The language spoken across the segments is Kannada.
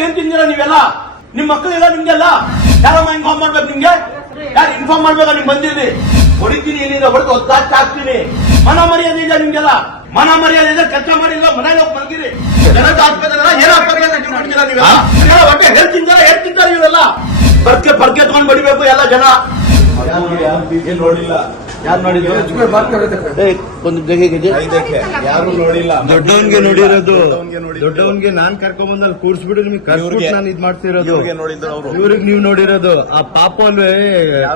ಏನ್ ತಿಂದಿರ ನೀವೆಲ್ಲ ನಿಮ್ ಮಕ್ಕಳಿಲ್ಲ ನಿಮ್ಗೆಲ್ಲ ಯಾರಮ್ಮ ಇನ್ಫಾರ್ಮ್ ಮಾಡ್ಬೇಕು ನಿಮ್ಗೆ ಯಾರು ಇನ್ಫಾರ್ಮ್ ಮಾಡ್ಬೇಕಾ ನಿಮ್ ಬಂದಿರಿ ಹೊಡಿತೀನಿ ಏನಿಲ್ಲ ಹೊಡೆದು ಒತ್ತಾಚ್ ಹಾಕ್ತೀನಿ ಮನ ಮರ್ಯಾದೆ ಇದೆ ನಿಮ್ಗೆಲ್ಲ ಮನ ಮರ್ಯಾದೆ ಇದೆ ಕೆಲಸ ಮಾಡಿಲ್ಲ ಮನೇಲಿ ಹೋಗಿ ಮಲಗಿರಿ ಜನದ ಆಸ್ಪತ್ರೆ ಏನ್ ಆಸ್ಪತ್ರೆ ನೀವು ಮಾಡ್ತೀರಾ ನೀವೆಲ್ಲ ನೀವೆಲ್ಲ ಹೊಟ್ಟೆ ಹೇಳ್ ತಿಂತಾರ ಹೇಳ್ ತಿಂತಾರ ಇವೆಲ್ಲ ಪರ್ಕೆ ಪರ್ಕೆ ತಗೊಂಡ್ ಬಡಿಬೇಕು ಎಲ್ಲ ಜನ ನೋಡಿಲ್ಲ ಯಾರು ನೋಡಿದ್ರು? ಒಂದು ಯಾರು ನೋಡಿಲ್ಲ. ದೊಡ್ಡವನ್ಗೆ ನೋಡಿರೋದು. ದೊಡ್ಡವನ್ಗೆ ನಾನ್ ಕರ್ಕೊಂಡ್ ಬಂದಲ್ಲಿ ಕೂರ್ಸ್ಬಿಟ್ಟು ನಿಮ್ಗೆ ಕರ್ಸ್ಬಿಟ್ಟು ನಾನು ಇದ್ ಮಾಡ್ತಿರೋದು. ಇವ್ರಿಗೆ ನೀವ್ ಅವರು. ಇವ್ರಿಗೆ ನೀವು ನೋಡಿರೋದು. ಆ ಪಾಪ ಅಲ್ವೇ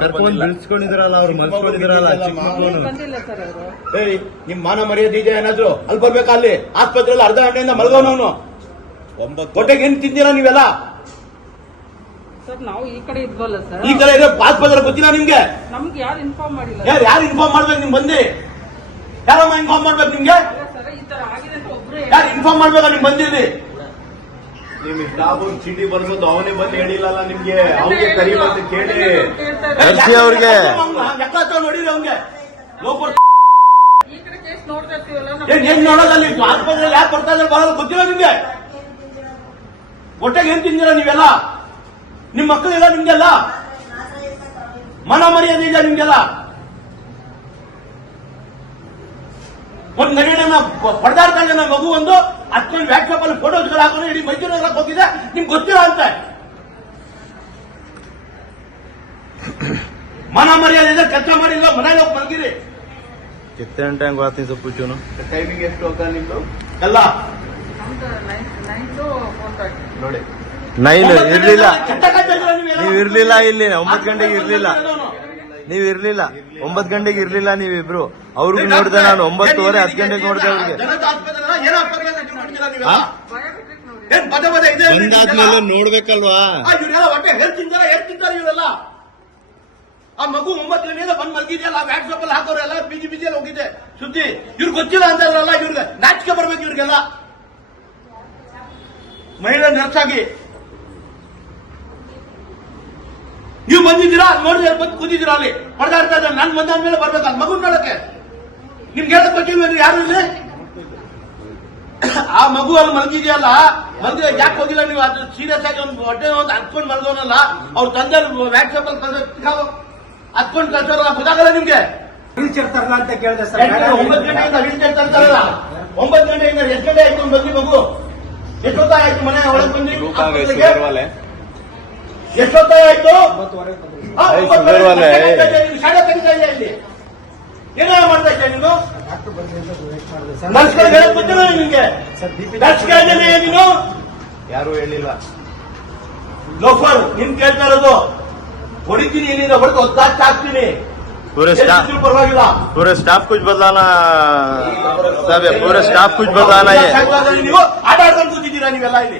ಕರ್ಕೊಂಡ್ ಬೆಳೆಸ್ಕೊಂಡಿದ್ರಲ್ಲ ಅವ್ರು ಮಲ್ಸ್ಕೊಂಡಿದ್ರಲ್ಲ ಚಿಕ್ಕ ಬಂದಿಲ್ಲ ಸರ್ ಅವರು. ಏಯ್ ನಿಮ್ ಮಾನ ಮರ್ಯಾದೆ ಇದೆ ಏನಾದ್ರು? ಅಲ್ಲಿ ಬರ್ಬೇಕಾ ಅಲ್ಲಿ? ಆಸ್ಪತ್ರೆಯಲ್ಲಿ ಅರ್ಧ ಗಂಟೆಯಿಂದ ಮಲ್ಗೋನವನು. ಒಂಬತ್ತು ಹೊಟ್ಟೆಗೆ ಏನ್ ತಿಂದಿರ ನೀವೆಲ್ಲ? ಸರ್ ನಾವು ಈ ಕಡೆ ಇದ್ವಲ್ಲ ಸರ್. ಈ ಕಡೆ ಇರೋ ಆಸ್ಪತ್ರೆ ಗೊತ್ತಿಲ್ಲ ನಿಮ್ಗೆ? ನಮ್ಗೆ ಯಾರು ಇನ್ಫಾರ್ಮ್ ಮಾಡಿಲ್ಲ. ಯಾರು ಯಾರು ಇನ್ಫಾರ್ಮ್ ಮಾಡ್ಬೇಕು ನಿಮ್ ಬಂದಿ? ಯಾರಮ್ಮ ಇನ್ಫಾರ್ಮ್ ಮಾಡ್ಬೇಕು ನಿಮ್ಗೆ? ಸರ್ ಈ ತರ ಆಗಿದೆ ಅಂತ ಒಬ್ರು ಯಾರು ಇನ್ಫಾರ್ಮ್ ಮಾಡ್ಬೇಕು ನಿಮ್ ಬಂದಿರ್ಲಿ ನಿಮ್ ಸ್ಟಾಫ್ ಚೀಟಿ ಬರ್ಬೋದು ಅವನೇ ಬಂದು ಹೇಳಿಲ್ಲಲ್ಲ ನಿಮ್ಗೆ? ಅವ್ರಿಗೆ ಕರಿಬಂದು ಕೇಳಿ. ಅವ್ರಿಗೆ. ನೋಡಿರಿ ಅವ್ಗೆ ಲೋಪರ್ ಈ ಕಡೆ ಕೇಸ್ ನೋಡ್ತಾ ಇರ್ತೀವಲ್ಲ ಏನ್ ಏನ್ ನೋಡೋದಲ್ಲಿ? ಆಸ್ಪತ್ರೆಯಲ್ಲಿ ಯಾಕೆ ಬರ್ತಾ ಇದ್ದಾರೆ? ಬರೋದು ಗೊತ್ತಿಲ್ಲ ನಿಮ್ಗೆ? ಹೊಟ್ಟೆಗೆ ಏನ್ ತಿಂದಿರ ನೀವೆಲ್ಲ? ನಿಮ್ಮ ಮಕ್ಕಳಿಲ್ಲ ನಿಮ್ಗೆಲ್ಲ? ಮನ ಮರ್ಯಾದೆ ಇಲ್ಲ ನಿಮ್ಗೆಲ್ಲ? ಒಂದು ನಗಡಿನ ಹೊಡೆದಾಡ್ತಾ ಇದೆ ಮಗು ಒಂದು ಹತ್ಕೊಂಡು ವ್ಯಾಟ್ಸಪ್ ಅಲ್ಲಿ ಫೋಟೋಸ್ಗಳು ಹಾಕೊಂಡು ಇಡೀ ಮೈಸೂರು ಹೋಗಿದೆ. ನಿಮ್ಗೆ ಗೊತ್ತಿಲ್ಲ ಅಂತ. ಮನ ಮರ್ಯಾದೆ ಇದೆ ಕೆಲಸ ಮಾಡಿಲ್ಲ ಮನೆಯಲ್ಲಿ ಹೋಗಿ ಮಲಗಿರಿ ಕಿತ್ತೆ ಟೈಮ್ ಬರ್ತೀನಿ ಸ್ವಲ್ಪ ಚೂನು ಟೈಮಿಂಗ್ ಎಷ್ಟು ಹೋಗ್ತಾ ನಿಮ್ದು? ಎಲ್ಲ. ನೋಡಿ. ನೈನ್ ಇರಲಿಲ್ಲ. ನೀವ್ ಇರ್ಲಿಲ್ಲ ಇಲ್ಲಿ ಒಂಬತ್ ಗಂಟೆಗೆ ಇರ್ಲಿಲ್ಲ. ನೀವ್ ಇರ್ಲಿಲ್ಲ ಒಂಬತ್ ಗಂಟೆಗೆ ಇರ್ಲಿಲ್ಲ ನೀವಿಬ್ರು. ಅವ್ರಿಗೆ ನೋಡ್ದೆ ನಾನು ಒಂಬತ್ತುವರೆ ಹತ್ತು ಗಂಟೆಗೆ ನೋಡ್ದೆ ಅವ್ರಿಗೆ. ಜನತಾ ಆಸ್ಪತ್ರೆ ಏನ್ ನೀವು ಮಾಡ್ತೀರಾ ನೀವೆಲ್ಲ? ಹಾ? ಬಯೋಮೆಟ್ರಿಕ್ ನೋಡಿ ಏನ್ ಪದೇ ಪದೇ ಇದೆ ಇದೆ ಬಂದಾದ್ಮೇಲೆ ನೋಡ್ಬೇಕಲ್ವಾ ಆ, ಮಗು ಒಂಬತ್ತು ಗಂಟೆಯಿಂದ ಬಂದ್ ಮಲಗಿದೆಯಲ್ಲ ವ್ಯಾಟ್ಸಪ್ ಅಲ್ಲಿ ಹಾಕೋರೆಲ್ಲ ಬಿಜಿ ಬಿಜಿಯಲ್ಲಿ ಹೋಗಿದೆ. ಸುದ್ದಿ ಇವ್ರು ಗೊತ್ತಿಲ್ಲ ಅಂತ ಇವ್ರಿಗೆ. ನಾಚಿಕೆ ಬರ್ಬೇಕು ಇವ್ರಿಗೆಲ್ಲ. ಮಹಿಳೆ ನರ್ಸ್ ಆಗಿ ನೀವು ಬಂದಿದ್ದೀರಾ? ನೋಡಿದ್ರೆ ಬಂದು ಕೂತಿದ್ದೀರಾ ಅಲ್ಲಿ? ಹೊಡೆದಾಡ್ತಾ ಇದ್ದಾರೆ. ನಾನು ಬಂದಾದ್ಮೇಲೆ ಮೇಲೆ ಅಲ್ಲಿ ಮಗು ನೋಡಕ್ಕೆ. ನಿಮ್ಗೆ ಹೇಳಕ್ ಗೊತ್ತಿಲ್ಲ ಯಾರು ಇಲ್ಲಿ? ಆ ಮಗು ಅಲ್ಲಿ ಮಲಗಿದೆಯಲ್ಲ ಬಂದ್ರೆ ಯಾಕೆ ಹೋಗಿಲ್ಲ ನೀವು? ಅದು ಸೀರಿಯಸ್ ಆಗಿ ಒಂದು ಹೊಟ್ಟೆ ಒಂದು ಹತ್ಕೊಂಡು ಮಲಗೋನಲ್ಲ. ಅವ್ರ ತಂದೆ ವ್ಯಾಟ್ಸಪ್ ಅಲ್ಲಿ ಕಳ್ಸೋ ಹತ್ಕೊಂಡು ಕಳ್ಸೋರಲ್ಲ ಗೊತ್ತಾಗಲ್ಲ ನಿಮ್ಗೆ? ವೀಲ್ಚೇರ್ ತರಲ್ಲ ಅಂತ ಕೇಳಿದೆ ಸರ್ ಒಂಬತ್ತು ಗಂಟೆಯಿಂದ ವೀಲ್ಚೇರ್ ತರ್ತಾರಲ್ಲ. ಒಂಬತ್ತು ಗಂಟೆಯಿಂದ ಎಷ್ಟು ಗಂಟೆ ಆಯ್ತು ಬಂದ್ರಿ ಮಗು? ಎಷ್ಟು ಆಯ್ತು ಮನೆ ಒಳಗೆ ಬಂದಿ ಆಸ್ಪತ್ರೆಗೆ? ಎಷ್ಟೊತ್ತಾಗ ಆಯ್ತು ಒಂಬತ್ತುವರೆಗೆ ಬಂದ್ರಿ ಆ, ಏಯ್, ಒಂಬತ್ತು ಸುಂದರ್ ವಾಲೆ, ಗಂಟೆ ಏಯ್. ತೆಗಿತಾ ಇದೀನಿ, ಶಾಲೆ ತೆಗಿತಾ ಇದೆಯಾ ಇಲ್ಲಿ ಏನಾರ ಮಾಡ್ತಾ ಇದ್ಯಾ ನೀನು ಡಾಕ್ಟರ್ ಬಂದ್ರಿ ಅಂತ ವೇಟ್ ಮಾಡಿದೆ ಸರ್ ನರ್ಸ್ಗಳಿಗೆ ಹೇಳಕ್ ಗೊತ್ತಿಲ್ಲ ನಿಮ್ಗೆ ಸರ್ ಬಿ ಪಿ ನರ್ಸ್ ಕೇಳಿದ್ರೆ ನೀನು ಯಾರು ಹೇಳಿಲ್ಲ ಲೋಫರ್ ನಿನ್ ಕೇಳ್ತಾ ಇರೋದು ಹೊಡಿತೀನಿ ಏನಿದೆ ಹೊಡೆದು ಒತ್ತಾಚ್ ಹಾಕ್ತೀನಿ पूरे ಎಷ್ಟ್ स्टाफ ಇದ್ರೂ ಪರವಾಗಿಲ್ಲ पूरे स्टाफ कुछ बदलाना सब है पूरे स्टाफ कुछ बदलाना है ಸಾಕಾದ್ರೆ ನೀವು ಆಟ ಆಡ್ಕೊಂಡು ಕೂತಿದ್ದೀರಾ ನೀವೆಲ್ಲ ಇಲ್ಲಿ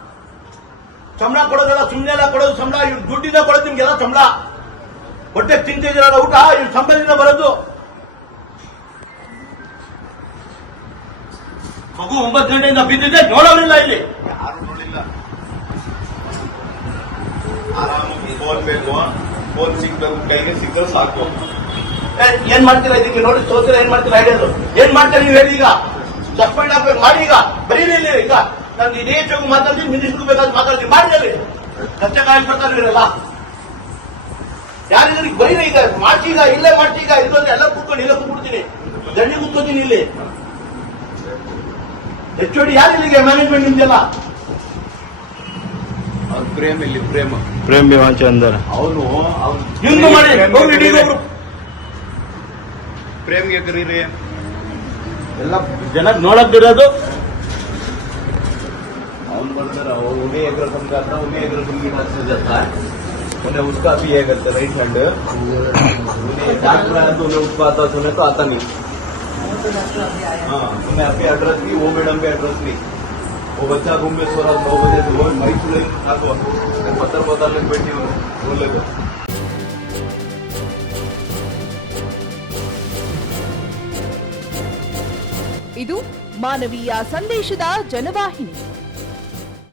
ಸಂಬಳ ಕೊಡೋದಲ್ಲ ಸುಮ್ಮನೆ ಎಲ್ಲ ಕೊಡೋದು ಸಂಬಳ ಇವ್ರು ದುಡ್ಡಿಂದ ಕೊಡೋದು ನಿಮ್ಗೆಲ್ಲ ಸಂಬಳ ಹೊಟ್ಟೆ ತಿಂತಿದ್ದೀರಲ್ಲ ಊಟ ಇವ್ರು ಸಂಬಳದಿಂದ ಬರೋದು. ಮಗು ಒಂಬತ್ತು ಗಂಟೆಯಿಂದ ಬಿದ್ದಿದೆ ನೋಡೋರಿಲ್ಲ ಇಲ್ಲಿ. ಯಾರು ನೋಡಿಲ್ಲ. ಆರಾಮಾಗಿ ಫೋನ್ ಬೇಕು. ಫೋನ್ ಸಿಗ್ಬೇಕು ಕೈಗೆ ಸಿಕ್ಕರೆ ಸಾಕು. ಏನ್ ಮಾಡ್ತೀರಾ ಇದಕ್ಕೆ? ನೋಡಿ ಸೋತಿರ ಏನ್ ಮಾಡ್ತೀರಾ ಹೇಳಿದ್ರು ಏನ್ ಮಾಡ್ತೀರಾ ನೀವು ಹೇಳಿ ಈಗ. ಸಸ್ಪೆಂಡ್ ಆಗ್ಬೇಕು ಮಾಡಿ ಈಗ. ಬರೀ ಇಲ್ಲಿ ಈಗ. ನಾನು ಇದೇ ಚೌಕ್ ಮಾತಾಡ್ತೀನಿ ಮಿನಿಸ್ಟರ್ ಬೇಕಾದ್ರೆ ಮಾತಾಡ್ತೀನಿ. ಮಾಡಿದಲ್ಲಿ ಕಚ್ಚೆ ಕಾಯಿ ಬರ್ತಾರೆ ಇವರೆಲ್ಲ ಯಾರಿದ್ರಿಗೆ ಬೈನ ಈಗ ಮಾಡ್ತೀಗ ಇಲ್ಲೇ ಮಾಡ್ತೀಗ ಇದು ಎಲ್ಲ ಕೂತ್ಕೊಂಡು ಇಲ್ಲೇ ಕೂತ್ಕೊಡ್ತೀನಿ ದಂಡಿ ಕೂತ್ಕೋತೀನಿ ಇಲ್ಲಿ. ಹೆಚ್ಚೋಡಿ ಯಾರು ಇಲ್ಲಿಗೆ ಮ್ಯಾನೇಜ್ಮೆಂಟ್ ನಿಮ್ದೆಲ್ಲ ಪ್ರೇಮ್ ಇಲ್ಲಿ ಪ್ರೇಮ. ಪ್ರೇಮ್ ವಿಮಾಂಚ ಅಂದ್ರೆ. ಅವನು ಹಿಂದು ಮಾಡಿ ಪ್ರೇಮ್ಗೆ ಕರೀರಿ ಎಲ್ಲ ಜನ ನೋಡಕ್ ಇರೋದು ಬಿಡೋದು ಅವ್ನು ಬರ್ತಾರ उन्हें एक रकम का था उन्हें एक रकम की मत से जाता है उन्हें उसका भी ये करता राइट हैंड उन्हें डॉक्टर आया तो उन्हें उसको आता सुने तो आता नहीं हाँ उन्हें आपके एड्रेस दी वो मैडम के एड्रेस दी वो बच्चा रूम में सो रहा नौ बजे से वो मई सुले था तो पत्थर बहुत ಬಡ್ಡಿ ಒಳ್ಳೆದು ಇದು ಮಾನವೀಯ ಸಂದೇಶದ ಜನವಾಹಿನಿ